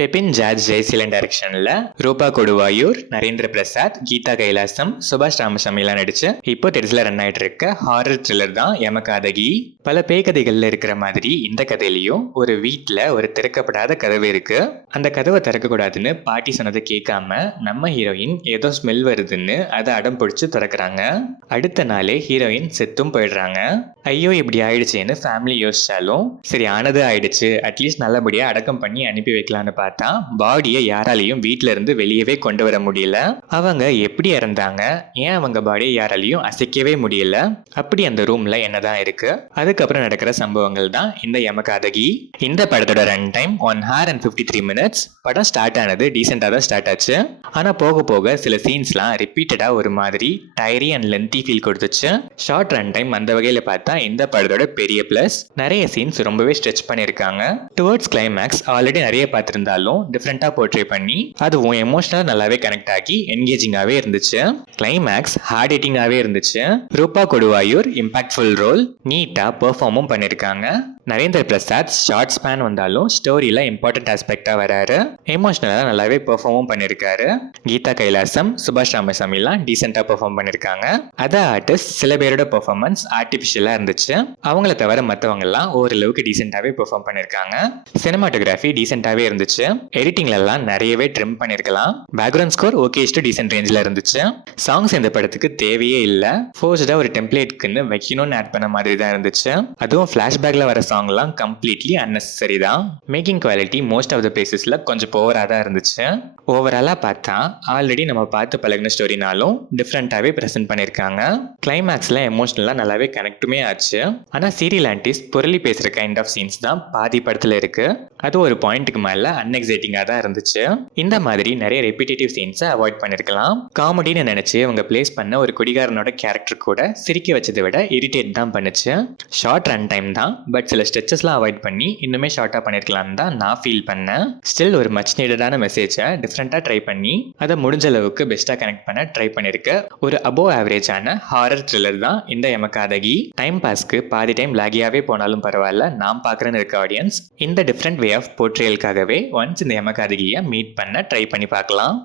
Bebin George Jayaseelan டைரக்ஷன்ல ரூபா கொடுவாயூர், நரேந்திர பிரசாத், கீதா கைலாசம், சுபாஷ் ராமசாமி எல்லாம் நடிச்சு இப்போ தியேட்டர்ஸ்ல ரன் ஆயிட்டு இருக்க ஹாரர் த்ரில்லர் தான் யமகாதகி. பல பேய் கதைகள்ல இருக்கிற மாதிரி இந்த கதையிலையும் ஒரு வீட்டுல ஒரு திறக்கப்படாத கதவு இருக்கு. அந்த கதவை திறக்க கூடாதுன்னு பாட்டி சொன்னதை கேட்காம நம்ம ஹீரோயின் ஏதோ ஸ்மெல் வருதுன்னு அதை அடம் பிடிச்சு திறக்கிறாங்க. அடுத்த நாளே ஹீரோயின் செத்தும் போயிடுறாங்க. ஐயோ இப்படி ஆயிடுச்சேன்னு ஃபேமிலி யோசிச்சாலும் சரி ஆனது ஆயிடுச்சு, அட்லீஸ்ட் நல்லபடியா அடக்கம் பண்ணி அனுப்பி வைக்கலான்னு பார்த்தா பாடியை யாராலையும் வீட்டுல இருந்து வெளியவே கொண்டு வர முடியல. அவங்க எப்படி இறந்தாங்க, ஏன் அவங்க பாடியை யாராலையும் அசைக்கவே முடியல, அப்படி அந்த ரூம்ல என்னதான் இருக்கு, அதுக்கப்புறம் நடக்கிற சம்பவங்கள் தான் இந்த யமகாதகி. இந்த படத்தோட run time 1 hour and 53 minutes. படம் ஸ்டார்ட் ஆனது டீசெண்டா தான் ஸ்டார்ட் ஆச்சு. ஆனா போக போக சில சீன்ஸ்லாம் ரிப்பீட்டடா ஒரு மாதிரி டயரி அண்ட் லென்த்தி ஃபீல் கொடுத்துச்சு. ஷார்ட் ரன் டைம் அந்த வகையில பார்த்தா இந்த படத்தோட பெரிய பிளஸ். நிறைய சீன்ஸ் ரொம்பவே ஸ்ட்ரெச் பண்ணிருக்காங்க. டுவர்ட்ஸ் கிளைமேக்ஸ் ஆல்ரெடி நிறைய பார்த்திருந்தாலும் டிஃப்ரெண்டா போர்ட்ரே பண்ணி அதுவும் எமோஷனலா நல்லாவே கனெக்ட் ஆகி என்கேஜிங்காவே இருந்துச்சு. கிளைமேக்ஸ் ஹார்ட் ஹிட்டிங்காவே இருந்துச்சு. ரூபா கொடுவாயூர் இம்பாக்ட்ஃபுல் ரோல், நீட்டா பெர்ஃபார்மும் பண்ணிருக்காங்க. நரேந்திர பிரசாத் ஷார்ட் ஸ்பேன் வந்தாலும் ஸ்டோரியில இம்பார்ட்டன்ட் ஆஸ்பெக்டா வராரு. எமோஷனலா நல்லாவே பெர்ஃபார்மும் பண்ணிருக்காரு. கீதா கைலாசம், சுபாஷ் ராமசாமி எல்லாம் டீசெண்டா பெர்ஃபார்ம் பண்ணிருக்காங்க. அதர் ஆர்டிஸ்ட் சில பேரோட பெர்ஃபார்மன்ஸ் ஆர்டிபிஷியலா இருந்துச்சு. அவங்கள தவிர மற்றவங்க எல்லாம் ஓரளவுக்கு டீசெண்டாவே பெர்ஃபார்ம் பண்ணிருக்காங்க. சினிமாட்டோகிராஃபி டீசெண்டாவே இருந்துச்சு. எடிட்டிங்ல எல்லாம் நிறையவே ட்ரிம் பண்ணிருக்கலாம். பேக்ரவுண்ட் ஸ்கோர் ஓகேஸ்ட் டீசென்ட் ரேஞ்சில் இருந்துச்சு. சாங்ஸ் இந்த படத்துக்கு தேவையே இல்லை. ஃபோர்ஸ்டா ஒரு டெம்ப்ளேட்க்குன்னு வைக்கணும்னு ஆட் பண்ண மாதிரி தான் இருந்துச்சு. அதுவும் ஃபிளாஷ்பேக்ல வர சாங்லாம் கம்ப்ளீட்லி அன்னெசரி தான். Making quality most of the பிளேசஸ்ல கொஞ்சம் போவரா தான் இருந்துச்சு. ஓவராலா பார்த்தா ஆல்ரெடி நம்ம பார்த்து பழகின ஸ்டோரினாலும் டிஃப்ரெண்டாவே பிரசன்ட் பண்ணிருக்காங்க. கிளைமேக்ஸ்ல எமோஷனலா நல்லாவே கனெக்டுமே ஆச்சு. ஆனா சீரியல் ஆன்டிஸ் புரளி பேசுற கைண்ட் ஆஃப் சீன்ஸ் தான் பாதி படத்துல இருக்கு. அது ஒரு பாயிண்ட்டுக்கு மேல அன்எக்ஸைட்டிங்கா தான் இருந்துச்சு. இந்த மாதிரி நிறைய ரெப்பிட்டேட்டிவ் சீன்ஸை அவாய்ட் பண்ணிருக்கலாம். காமெடின்னு நினைச்சு அவங்க பிளேஸ் பண்ண ஒரு குடிகாரனோட கேரக்டர் கூட சிரிக்க வச்சதை விட இரிட்டேட் தான் பண்ணுச்சு. ஷார்ட் ரன் டைம் தான், பட் சில ஸ்ட்ரெச்சஸ்லாம் அவாய்ட் பண்ணி இன்னுமே ஷார்ட்டா பண்ணிருக்கலாம் தான் நான் ஃபீல் பண்ணேன். ஸ்டில் ஒரு மச் நீடடான மெசேஜை டிஃப்ரெண்டா ட்ரை பண்ணி அதை முடிஞ்ச அளவுக்கு பெஸ்டா கனெக்ட் பண்ண ட்ரை பண்ணிருக்க ஒரு அபோவ் ஆவரேஜான ஹாரர் த்ரில்லர் தான் இந்த யமகாதகி. டைம் பாஸ்க்கு பாதி டைம் லாகியாவே போனாலும் பரவாயில்ல, நான் பார்க்குறேன்னு இருக்க ஆடியன்ஸ் இந்த டிஃப்ரெண்ட் வே ஆஃப் போர்ட்ரேலுக்காகவே ஒன்ஸ் இந்த யமகாதகியை மீட் பண்ண ட்ரை பண்ணி பார்க்கலாம்.